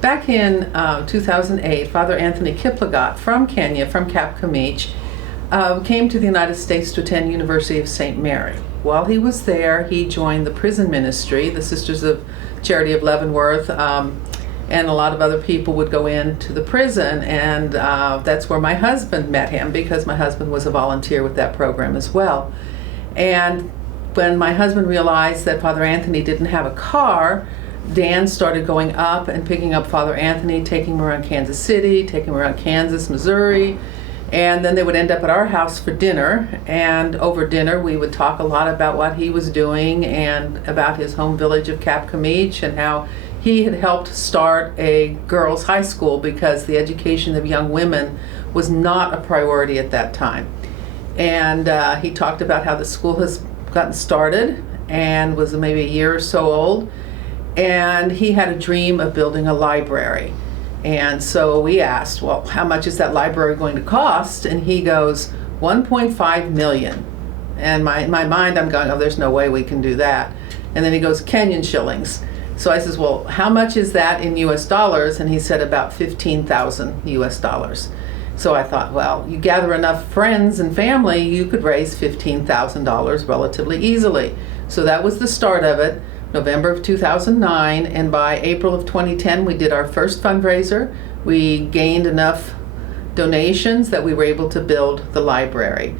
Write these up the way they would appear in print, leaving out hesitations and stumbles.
Back in 2008, Father Anthony Kiplagat from Kenya, from Kapkamich, came to the United States to attend University of St. Mary. While he was there, he joined the prison ministry. The Sisters of Charity of Leavenworth and a lot of other people would go into the prison, and that's where my husband met him, because my husband was a volunteer with that program as well. And when my husband realized that Father Anthony didn't have a car, Dan started going up and picking up Father Anthony, taking him around Kansas City, taking him around Kansas, Missouri, and then they would end up at our house for dinner. And over dinner we would talk a lot about what he was doing and about his home village of Kapkamich and how he had helped start a girls' high school because the education of young women was not a priority at that time. And he talked about how the school has gotten started and was maybe a year or so old. And he had a dream of building a library. And so we asked, well, how much is that library going to cost? And he goes, 1.5 million. And in my mind, I'm going, oh, there's no way we can do that. And then he goes, Kenyan shillings. So I says, well, how much is that in US dollars? And he said about 15,000 US dollars. So I thought, well, you gather enough friends and family, you could raise $15,000 relatively easily. So that was the start of it, November of 2009. And by April of 2010, we did our first fundraiser. We gained enough donations that we were able to build the library.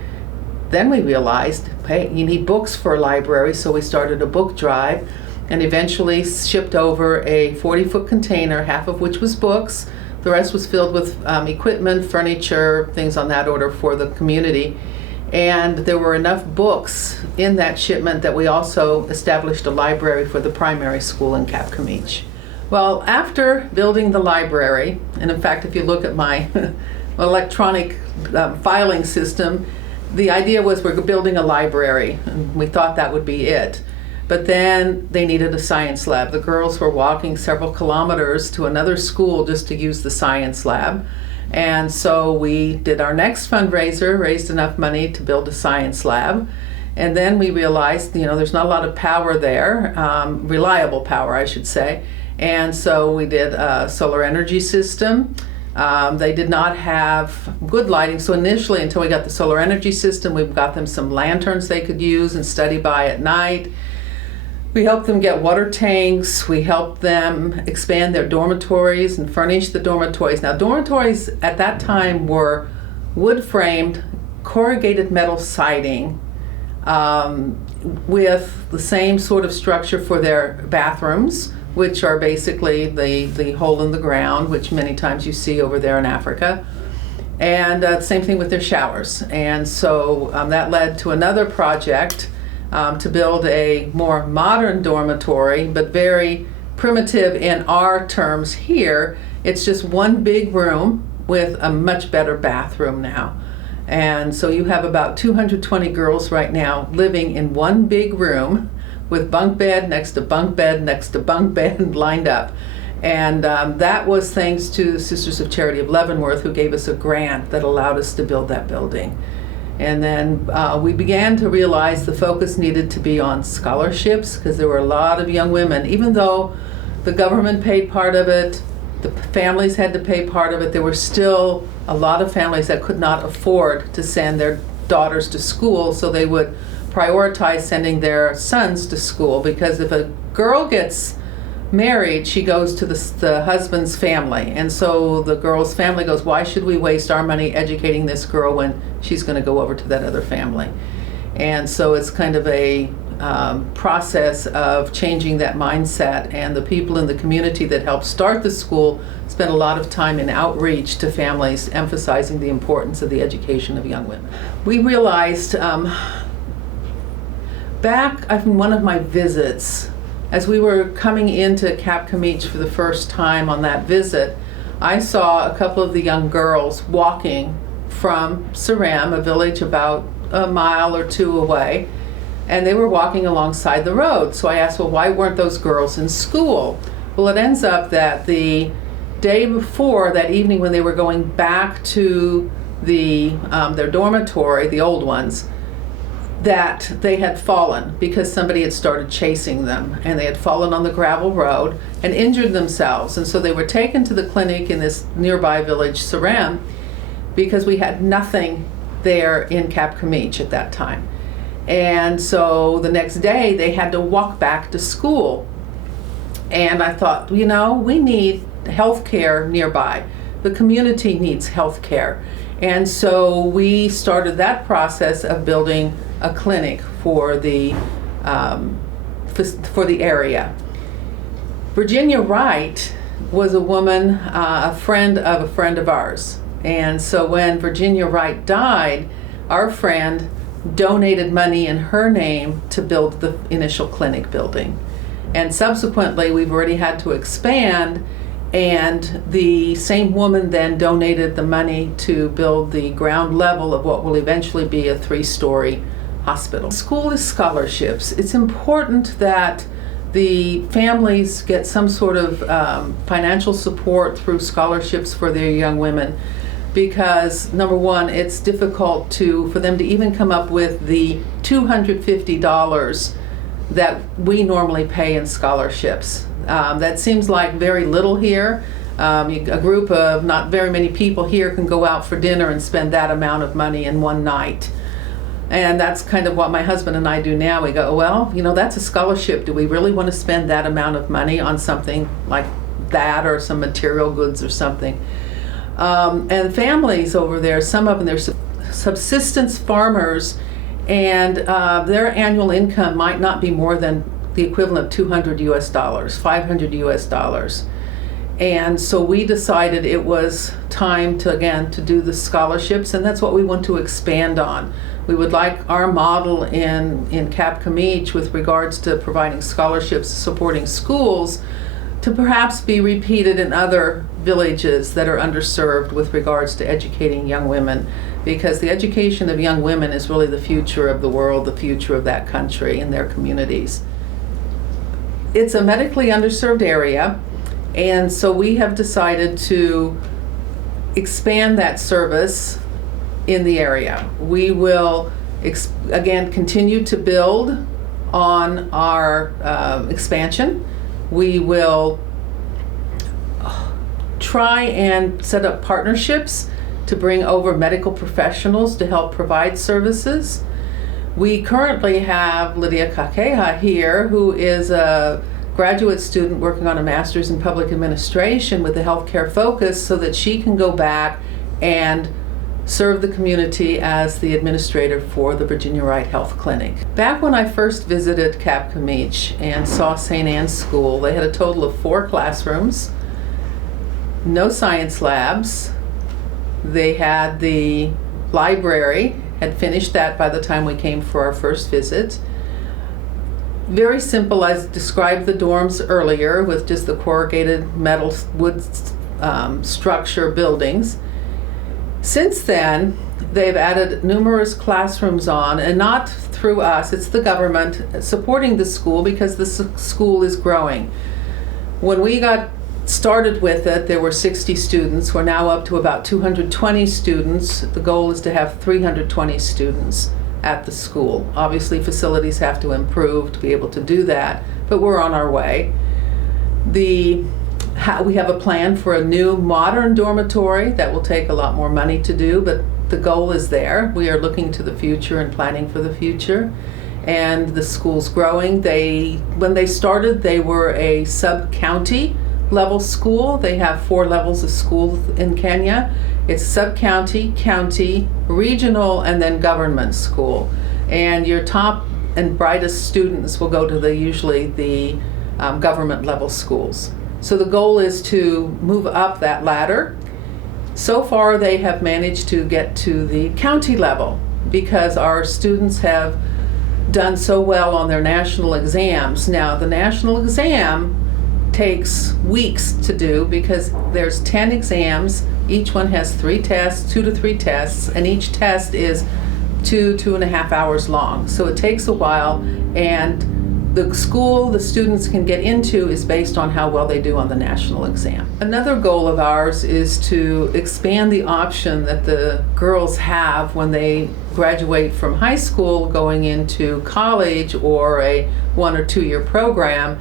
Then we realized, hey, you need books for a library, so we started a book drive and eventually shipped over a 40-foot container, half of which was books. The rest was filled with equipment, furniture, things on that order for the community. And there were enough books in that shipment that we also established a library for the primary school in Kapkamich. Well, after building the library, and in fact, if you look at my electronic filing system, the idea was we're building a library, and we thought that would be it. But then they needed a science lab. The girls were walking several kilometers to another school just to use the science lab. And so we did our next fundraiser, raised enough money to build a science lab. And then we realized, there's not a lot of power there, reliable power, I should say. And so we did a solar energy system. They did not have good lighting, so initially, until we got the solar energy system, we got them some lanterns they could use and study by at night. We helped them get water tanks. We helped them expand their dormitories and furnish the dormitories. Now, dormitories at that time were wood-framed, corrugated metal siding with the same sort of structure for their bathrooms, which are basically the hole in the ground, which many times you see over there in Africa. And same thing with their showers. And so that led to another project to build a more modern dormitory, but very primitive in our terms here. It's just one big room with a much better bathroom now. And so you have about 220 girls right now living in one big room with bunk bed next to bunk bed next to bunk bed lined up. And that was thanks to the Sisters of Charity of Leavenworth, who gave us a grant that allowed us to build that building. And then we began to realize the focus needed to be on scholarships, because there were a lot of young women. Even though the government paid part of it, the families had to pay part of it, there were still a lot of families that could not afford to send their daughters to school, so they would prioritize sending their sons to school, because if a girl gets married, she goes to the husband's family. And so the girl's family goes, why should we waste our money educating this girl when she's going to go over to that other family? And so it's kind of a process of changing that mindset. And the people in the community that helped start the school spent a lot of time in outreach to families, emphasizing the importance of the education of young women. We realized back in one of my visits, as we were coming into Kapkamich for the first time on that visit, I saw a couple of the young girls walking from Saram, a village about a mile or two away, and they were walking alongside the road. So I asked, well, why weren't those girls in school? Well, it ends up that the day before, that evening when they were going back to their dormitory, the old ones, that they had fallen because somebody had started chasing them, and they had fallen on the gravel road and injured themselves. And so they were taken to the clinic in this nearby village, Saram, because we had nothing there in Cap Camiche at that time. And so the next day they had to walk back to school. And I thought, we need health care nearby. The community needs health care. And so we started that process of building a clinic for the area. Virginia Wright was a woman, a friend of ours. And so when Virginia Wright died, our friend donated money in her name to build the initial clinic building. And subsequently, we've already had to expand, and the same woman then donated the money to build the ground level of what will eventually be a 3-story hospital. School is scholarships. It's important that the families get some sort of financial support through scholarships for their young women, because number one, it's difficult for them to even come up with the $250 that we normally pay in scholarships. That seems like very little here. A group of not very many people here can go out for dinner and spend that amount of money in one night. And that's kind of what my husband and I do now. We go, well, that's a scholarship. Do we really want to spend that amount of money on something like that, or some material goods or something? And families over there, some of them, they're subsistence farmers, and their annual income might not be more than the equivalent of $200 US, $500 US. And so we decided it was time to do the scholarships, and that's what we want to expand on. We would like our model in Cap Camiche with regards to providing scholarships, supporting schools, to perhaps be repeated in other villages that are underserved with regards to educating young women, because the education of young women is really the future of the world, the future of that country and their communities. It's a medically underserved area, and so we have decided to expand that service in the area. We will again continue to build on our expansion. We will try and set up partnerships to bring over medical professionals to help provide services. We currently have Lydia Kakeha here, who is a graduate student working on a master's in public administration with a healthcare focus, so that she can go back and serve the community as the administrator for the Virginia Wright Health Clinic. Back when I first visited Cap Camiche and saw St. Anne's School, they had a total of 4 classrooms, no science labs. They had the library, had finished that by the time we came for our first visit. Very simple. I described the dorms earlier with just the corrugated metal wood structure buildings. Since then, they've added numerous classrooms on, and not through us, it's the government supporting the school, because the school is growing. When we got started with it, there were 60 students. We're now up to about 220 students. The goal is to have 320 students at the school. Obviously, facilities have to improve to be able to do that, but we're on our way. We have a plan for a new modern dormitory that will take a lot more money to do, but the goal is there. We are looking to the future and planning for the future. And the school's growing. When they started, they were a sub-county level school. They have 4 levels of school in Kenya. It's sub-county, county, regional, and then government school. And your top and brightest students will go to usually the government level schools. So the goal is to move up that ladder. So far, they have managed to get to the county level, because our students have done so well on their national exams. Now, the national exam takes weeks to do, because there's 10 exams. Each one has 3 tests, 2 to 3 tests, and each test is 2.5 hours long. So it takes a while, and the school the students can get into is based on how well they do on the national exam. Another goal of ours is to expand the option that the girls have when they graduate from high school going into college or a 1 or 2 year program.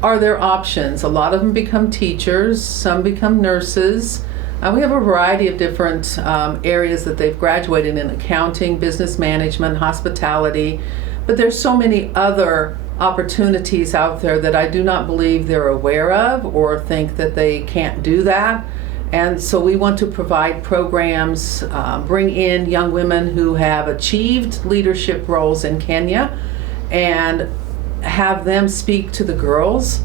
Are there options? A lot of them become teachers, some become nurses. We have a variety of different areas that they've graduated in: accounting, business management, hospitality. But there's so many other opportunities out there that I do not believe they're aware of or think that they can't do that. And so we want to provide programs, bring in young women who have achieved leadership roles in Kenya and have them speak to the girls,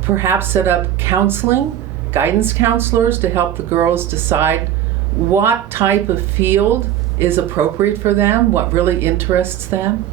perhaps set up counseling, guidance counselors to help the girls decide what type of field is appropriate for them, what really interests them.